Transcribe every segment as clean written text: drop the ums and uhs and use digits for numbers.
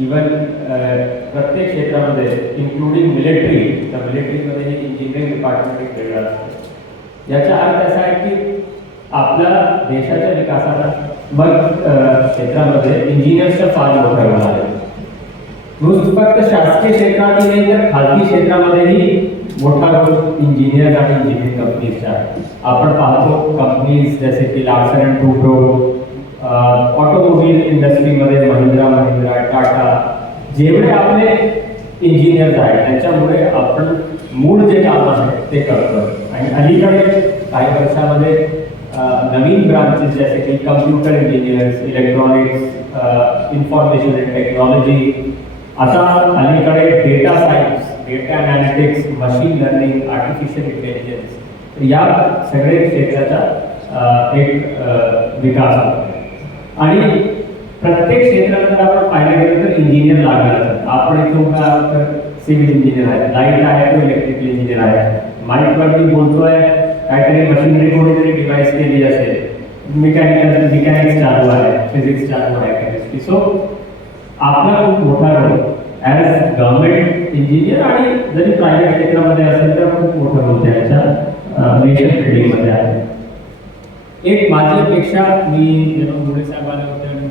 Even प्रत्येक क्षेत्रामध्ये including मिलिटरीमध्ये engineering department वेगळं असतं. याचा अर्थ असा आहे की आपल्या देशाच्या विकासाला मग क्षेत्रामध्ये इंजिनियर्सचा फार मोठा रोल आहे. फक्त शासकीय क्षेत्रात नाही तर खाजगी क्षेत्रामध्येही मोठा रोल इंजिनियर आणि इंजिनिअरिंग कंपनीजचा आहे. आपण पाहतो कंपनीज जसे की लार्सन अँड टुब्रो, ऑटोमोबाईल इंडस्ट्रीमध्ये महिंद्रा, टाटा, जेवढे आपले इंजिनियर्स आहेत त्याच्यामुळे आपण मूळ जे काम आहे ते करतो. आणि अलीकडे काही वर्षामध्ये नवीन ब्रांचेस जसे की computer engineers, electronics, information and technology, आता अलीकडे data science, data analytics, machine learning, artificial intelligence या सगळे क्षेत्राचा एक विकास आहे. आणि प्रत्येक क्षेत्रामध्ये आपण पाहिलं गेलं तर इंजिनियर लागणार असतात. आपण इथून का सिव्हिल इंजिनियर आहे, लाईट आहे तो इलेक्ट्रिकल इंजिनियर आहे, माईकवरती बोलतोय काहीतरी मशिनरी कोणीतरी डिव्हाइस केली असेल, मेकॅनिक्स चालू आहे, फिजिक्स चालू आहे, केमिस्ट्री. सो आपला खूप मोठा रोल ॲज गव्हर्नमेंट इंजिनियर आणि जरी प्रायव्हेट क्षेत्रामध्ये असेल तर खूप मोठा रोल त्याच्या नेशन बिल्डिंगमध्ये आहे. एक माझी अपेक्षा, मी मुळे साहेब आले होते आणि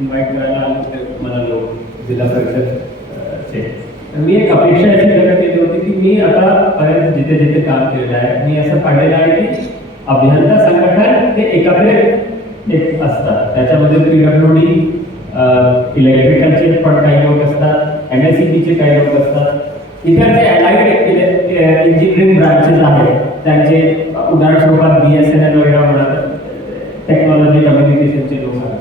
इन्व्हाइट करायला आले होते मला लोक जिल्हा परिषदचे, तर मी एक अपेक्षा अशी व्यक्त केली होती की मी आतापर्यंत जिथे जिथे काम केलेलं आहे मी असं पाहिलेलं आहे की अभियंता संघटन ते एकत्रित एक असतात. त्याच्यामध्ये PWD, इलेक्ट्रिकलचे पण काही लोक असतात, MSEBचे काही लोक असतात, इतर जे अलाइड इंजिनिअरिंग ब्रांचेस आहेत त्यांचे उदाहरण स्वरूपात BSNL वगैरे म्हणतात, टेक्नॉलॉजी कम्युनिकेशनचे लोक आहेत.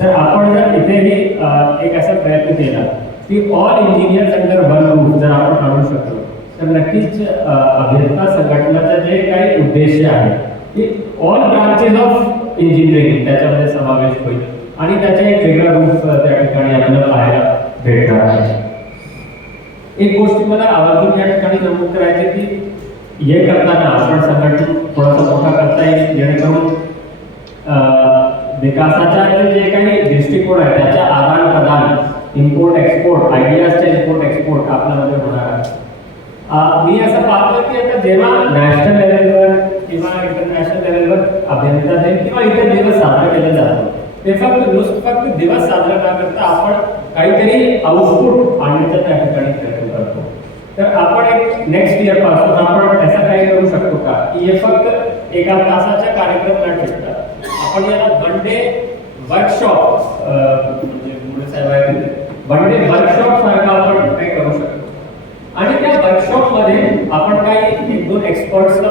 तर आपण जर इथेही एक असा प्रयत्न केला की all engineers under one roof जर आपण आणू शकलो तर नक्कीच अभियंता संघटनाचा जे काही उद्देश आहे की ऑल ब्रांचेस ऑफ इंजिनिअरिंग त्याच्यामध्ये समावेश होईल आणि त्याचा एक वेगळा रूप त्या ठिकाणी आपल्याला पाहायला भेटणार आहे. एक गोष्ट मला आवर्जून या ठिकाणी नमूद करायचे की हे करताना आपण संघटन थोडासा मोठा करता येईल जेणेकरून विकासाच्या जे काही दृष्टिकोन आहे त्याच्या आदान प्रदान, इम्पोर्ट एक्सपोर्ट, आयडियाजचे इम्पोर्ट एक्सपोर्ट आपल्यामध्ये होणार आहे. मी असं पाहतो की आता जेव्हा नॅशनल लेवलवर किंवा इंटरनॅशनल लेवलवर अभियंता दिन किंवा इतर दिवस साजरा केला जातो ते फक्त दिवस साजरा न करता आपण काहीतरी आउटपुट आणण्याचा त्या ठिकाणी प्रयत्न करतो. तर आपण एक नेक्स्ट इयर पासून आपण असं काही करू शकतो का की हे फक्त एका तासाचा कार्यक्रम न ठेवता आपण याला वन डे वर्कशॉप, म्हणजे मुळे साहेब वन डे वर्कशॉप सारखा आपण काही करू शकतो. आणि त्या वर्कशॉपमध्ये आपण काही 1-2 एक्सपर्ट्सला